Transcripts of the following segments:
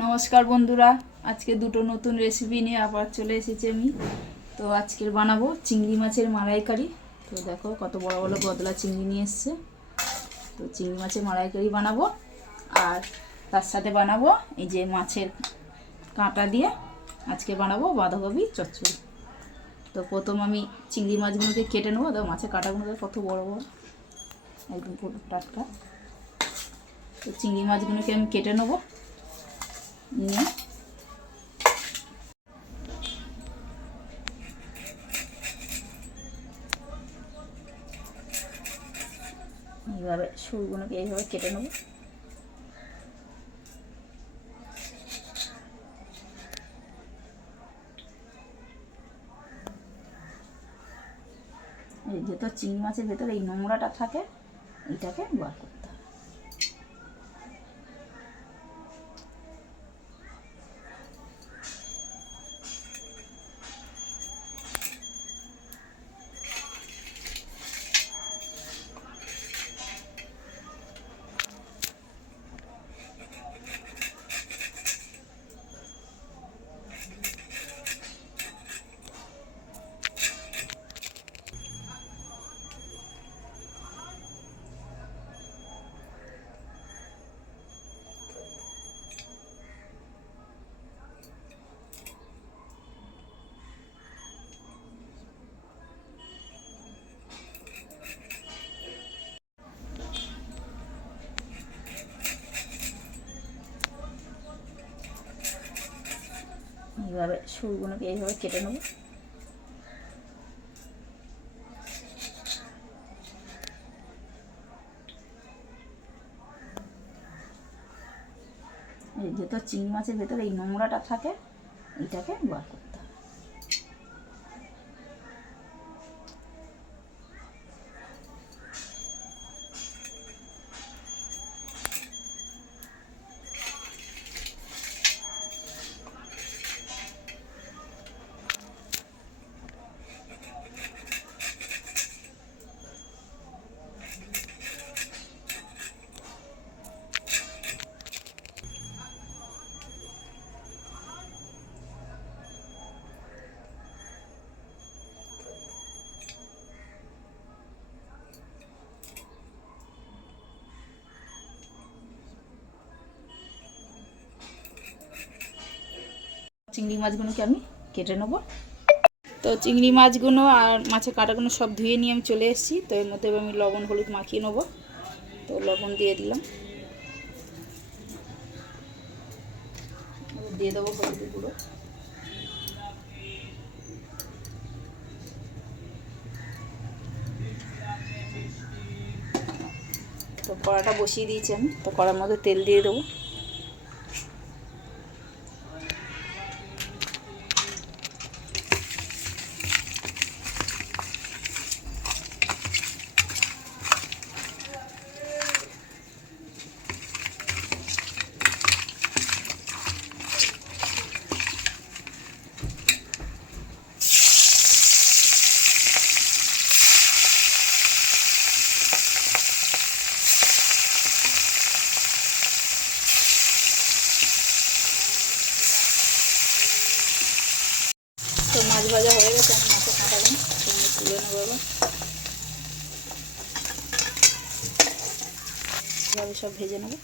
নমস্কার বন্ধুরা, আজকে দুটো নতুন রেসিপি নিয়ে আবার চলে এসেছি আমি। তো আজকের বানাবো চিংড়ি মাছের মালাইকারি। তো দেখো কত বড় বড় গদলা চিংড়ি নিয়ে এসছে। তো চিংড়ি মাছের মালাইকারি বানাবো, আর তার সাথে বানাবো এই যে মাছের কাঁটা দিয়ে আজকে বানাবো বাঁধাকপি চচ্চড়ি। তো প্রথম আমি চিংড়ি মাছগুলোকে কেটে নেবো। দেখো মাছের কাঁটাগুলো কত বড় বড়, একদম পুরো টাটকা। তো চিংড়ি মাছগুলোকে আমি কেটে নেবো, নিয়ে এইভাবে শুরুগুলোকে এইভাবে কেটে নেব। এই ভেতর চিংড়ি মাছের ভেতরে এই নোংরাটা থাকে, এইটাকে বার করতে হবে। এইভাবে শুরুগুলোকে এইভাবে কেটে নেব। এই ভেতর চিংড়ি মাছের ভেতরে এই নোংরাটা থাকে, এইটাকে বার করতে হবে। চিংড়ি মাছগুলোকে আমি কেটে নেব। তো চিংড়ি মাছগুলো আর মাছের কাঁটাগুলো সব ধুয়ে নিয়ে আমি চলে এসেছি। তো এর মধ্যে আমি লবণ হলুদ মাখিয়ে নেব। তো লবণ দিয়ে দিলাম, দিয়ে দেবো হলুদ গুঁড়ো। তো কড়াটা বসিয়ে দিয়েছি আমি। তো কড়ার মধ্যে তেল দিয়ে দেবো। তো মাছ ভাজা হয়ে গেছে, আমি মাছের কাঁটাগুলো তুলে নেবো। এভাবে সব ভেজে নেবো।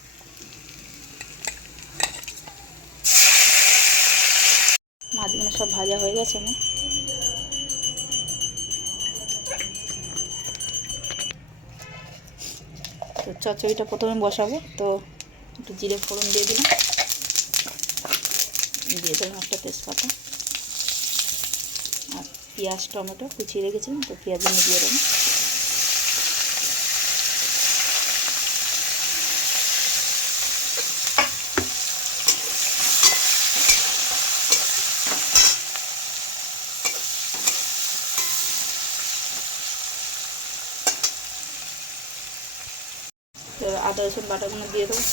মাছগুলো সব ভাজা হয়ে গেছে আমার। তো চচ্চড়িটা প্রথমে বসাবো। তো একটু জিরে ফোড়ন দিয়ে দিলাম, দিয়ে দিলাম একটা তেজপাতা, আর পেঁয়াজ টমেটো কুচিয়ে রেখেছিলাম। তো পেঁয়াজগুলো দিয়ে দেবো। তো আদা রসুন বাটাগুলো দিয়ে দেবো।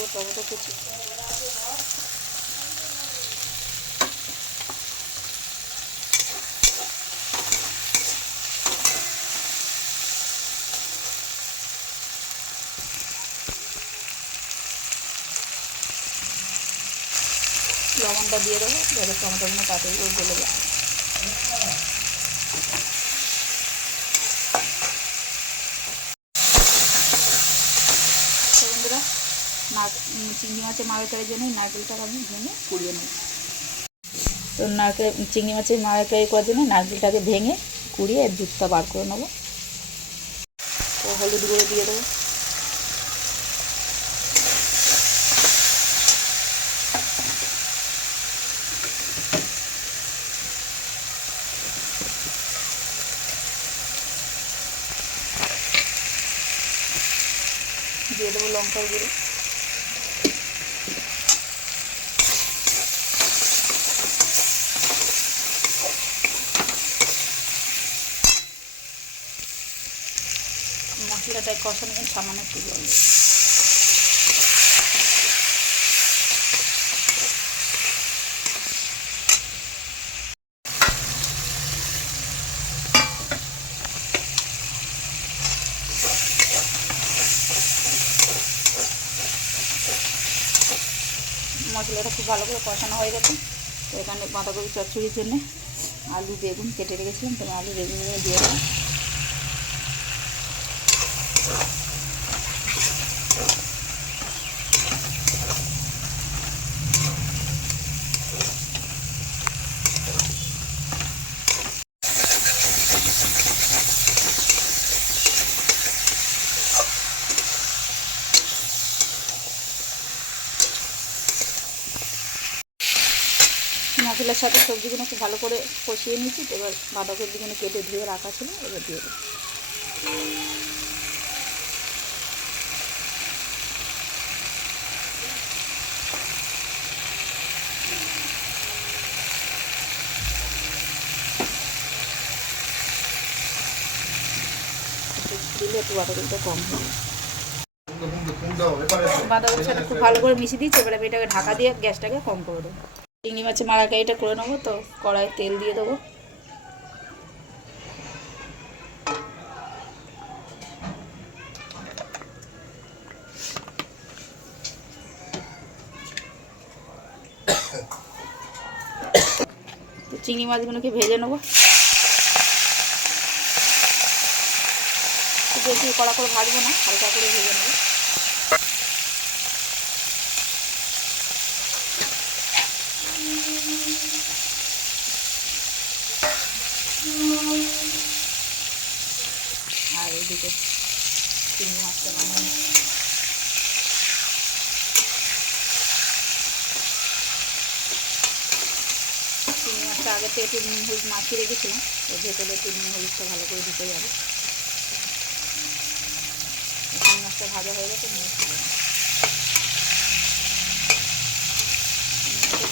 দেবো টমেটো কুচি, লবণটা দিয়ে দেবো যাতে টমেটোগুলো তাড়াতাড়ি গলে যায়। তো বন্ধুরা চিংড়ি মাছের মালাইকারির জন্য নারকেলটাকে আমি ভেঙে কুড়িয়ে নেব। তো চিংড়ি মাছের মালাইকারি করার জন্য নারকেলটাকে ভেঙে কুড়িয়ে দুধটা বার করে নেবো। তো হলুদ গুঁড়ো দিয়ে দেবো, দিয়ে দেবো লঙ্কার গুঁড়ো, মশলাটায় কষানো কিন্তু সামান্য একটু জল দেবো। মশলাটা খুব ভালো করে কষানো হয়ে গেছে। তো এখানে বাঁধাকপি চচ্চড়ির জন্য আলু বেগুন কেটে রেখেছিলাম, তো আলু বেগুনগুলো দিয়ে দেবো। মশলার সাথে সবজিগুলো খুব ভালো করে কষিয়ে নিয়েছি। তো এবার বাঁধাকপিগুলো কেটে ধুয়ে রাখা ছিল, এবার দিয়ে দেবো। দিলে একটু বাঁধাকপিটা কম হবে। বাঁধাকপির সাথে খুব ভালো করে মিশিয়ে দিচ্ছি। এবার আমি এটাকে ঢাকা দিয়ে গ্যাসটাকে কম করে দেবো। চিংড়ি মাছের মালাইকারিটা করে নেবো। তো কড়াইয়ে তেল দিয়ে দেবো, তো চিংড়ি মাছগুলোকে ভেজে নেবো। বেশি কড়া করে ভাজবো না, হালকা করে ভেজে নেবো। আর এদিকে চিংড়ি মাছটা বানাবো। চিংড়ি মাছটা আগে থেকে একটু নুন হলুদ মাখিয়ে রেখেছিলাম, তো ভেতরে একটু নুন হলুদটা ভালো করে দিতে যাবে। চিংড়ি মাছটা ভাজা হয়ে গেছে,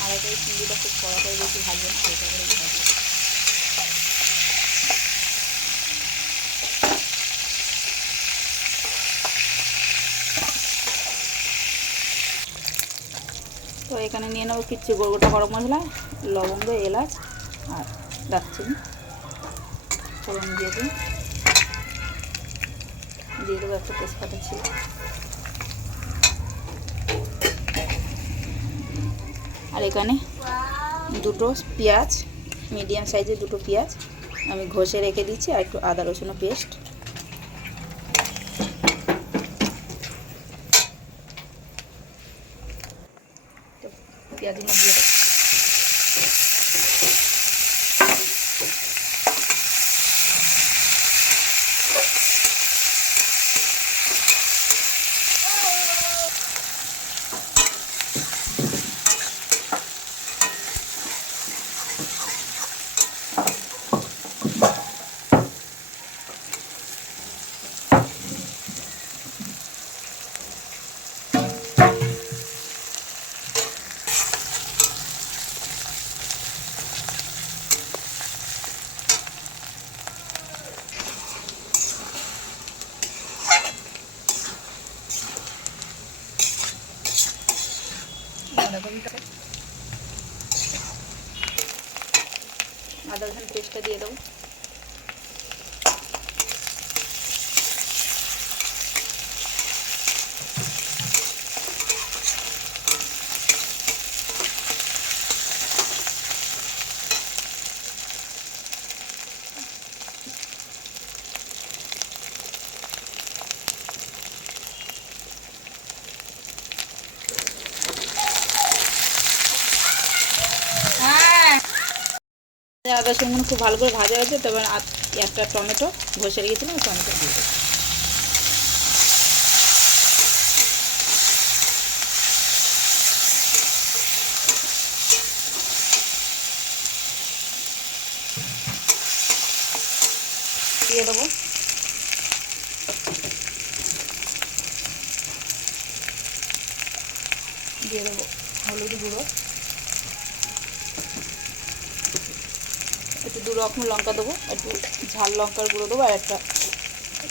মালাইকারি চিংড়িটা খুব কড়া করে বেশি ভাজবে না, হালকা করে ভাজবে। তো এখানে নিয়ে নেবো কিছু গোটা গরম মশলা, লবঙ্গ, এলাচ আর দারচিনি, ফোড়ন দিয়ে দেবো। দিয়ে দেবো একটা তেজপাতা ছিল। আর এখানে দুটো পেঁয়াজ, মিডিয়াম সাইজের দুটো পেঁয়াজ আমি ঘষে রেখে দিচ্ছি, আর একটু আদা রসুন পেস্ট। তো পেঁয়াজগুলো দিয়ে দেবো। আদা রসুন পেস্টটা দিয়ে দেবো। আদা রসুন খুব ভালো করে ভাজা হয়েছে। তবে একটা টমেটো ঘষে রেখেছিলাম, টমেটো দিয়ে দেবো। দিয়ে দেবো হলুদ গুঁড়ো, একটু 2 রকম লঙ্কা দেবো, একটু ঝাল লঙ্কার গুঁড়ো দেবো, আর একটা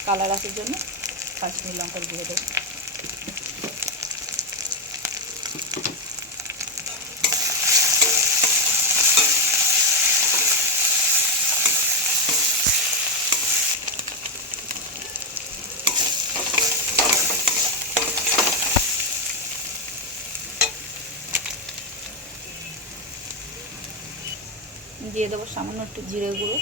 কালার আসার জন্য কাশ্মীরি লঙ্কার গুঁড়ো দেবো। দিয়ে দেবো সামান্য একটু জিরে গুঁড়ো।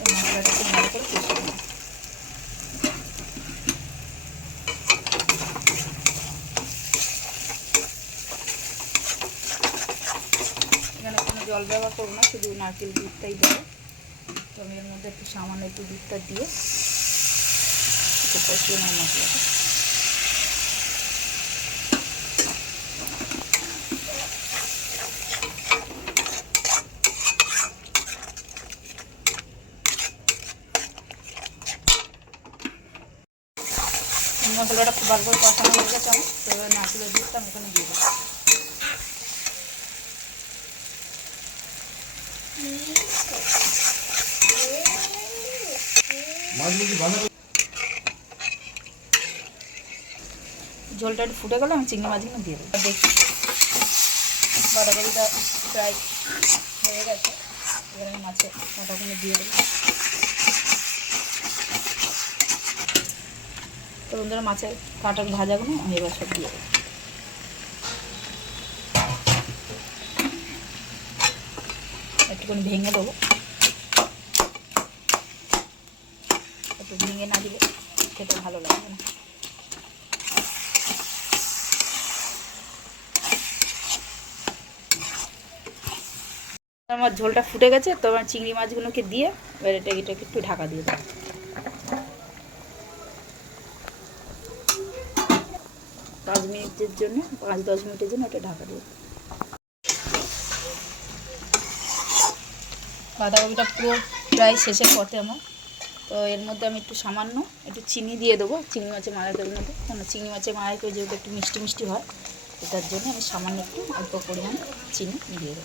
মশলাটাকে ভালো করে কষিয়ে নেব। এখানে কোনো জল ব্যবহার করবো না, শুধু নারকেল দুধটাই দেবো। তবে এর মধ্যে একটু সামান্য একটু দুধটা দিয়ে একটু কষিয়ে নেব মশলাটা। মশলাটা খুব ভালো করে কষানো হয়ে গেছে আমি, তো এবার নারকেলের দুধটা আমি এখানে দিয়ে দেবো। ঝোলটা একটু ফুটে গেলে আমি চিংড়ি মাছগুলো দিয়ে দেবো। দেখি বাঁধাকপিটা প্রায় হয়ে গেছে, এবার আমি মাছের কাঁটাগুলো দিয়ে দেবো। তো বন্ধুরা, মাছের কাঁটা ভাজাগুলো আমি এবার সব দিয়ে দেবো। একটুখানি ভেঙে দেবো, একটু ভেঙে না দিলে খেতে ভালো লাগবে না। আমার ঝোলটা ফুটে গেছে, তো আমার চিংড়ি মাছগুলোকে দিয়ে এবার এটাকে একটু ঢাকা দিয়ে দেবো। 5 মিনিটের জন্য, 5-10 মিনিটের জন্য এটা ঢাকা দিয়ে দেবো। বাঁধাকপিটা পুরো প্রায় শেষের পথে আমার। তো এর মধ্যে আমি একটু সামান্য একটু চিনি দিয়ে দেবো চিংড়ি মাছের মালাইকারির মধ্যে। কেন চিংড়ি মাছের মালাইকারি যেহেতু একটু মিষ্টি মিষ্টি হয়, এটার জন্য আমি সামান্য একটু অল্প পরিমাণ চিনি দিয়ে দেবো।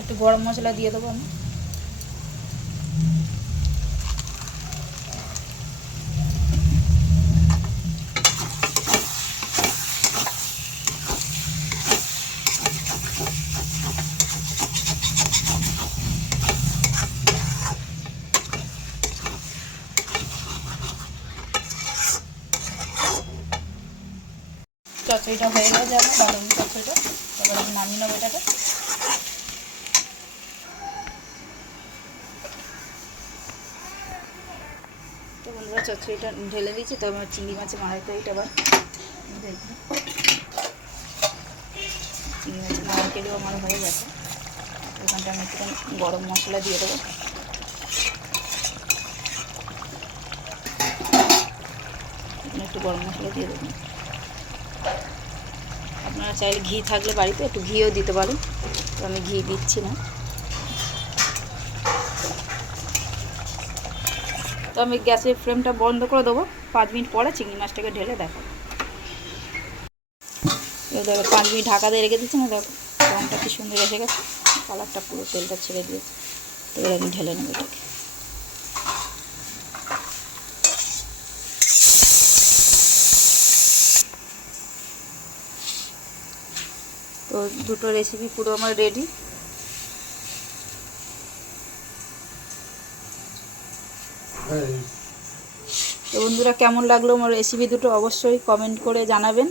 একটু গরম মশলা দিয়ে দেবো আমি। চচ্চড়িটা হয়ে গেছে আমার বাঁধাকপি চচ্চড়িটা। তারপরে আমি নামিয়ে নেবো এটাকে। তো বন্ধুরা, চচ্চড়িটা ঢেলে দিচ্ছি। তো আমার চিংড়ি মাছের মালাইকারিটা আবার দেখি, চিংড়ি মাছের মালাইকারিও আমার হয়ে গেছে। ওখানটা আমি একটুখানি গরম মশলা দিয়ে দেবো। একটু গরম মশলা দিয়ে দেবো। আপনারা চাইলে ঘি থাকলে বাড়িতে একটু ঘিও দিতে পারেন, তো আমি ঘি দিচ্ছি না। তো আমি গ্যাসের ফ্লেমটা বন্ধ করে দেবো। 5 মিনিট পরে চিংড়ি মাছটাকে ঢেলে দেখাবো। দেখো 5 মিনিট ঢাকা দিয়ে রেখে দিচ্ছি না, দেখো রঙটা কি সুন্দর এসে গেছে। কালারটা পুরো তেলটা ছেড়ে দিয়েছে। তো এবার আমি ঢেলে নেব এটাকে। তো দুটো রেসিপি পুরো আমার রেডি। তো বন্ধুরা, কেমন লাগলো আমার রেসিপি দুটো অবশ্যই কমেন্ট করে জানাবেন।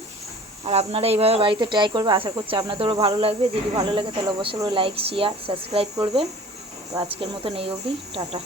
আর আপনারা এইভাবে বাড়িতে ট্রাই করবে, আশা করছি আপনাদেরও ভালো লাগবে। যদি ভালো লাগে তাহলে অবশ্যই লাইক, শেয়ার, সাবস্ক্রাইব করবেন। তো আজকের মতন এই অবধি, টাটা।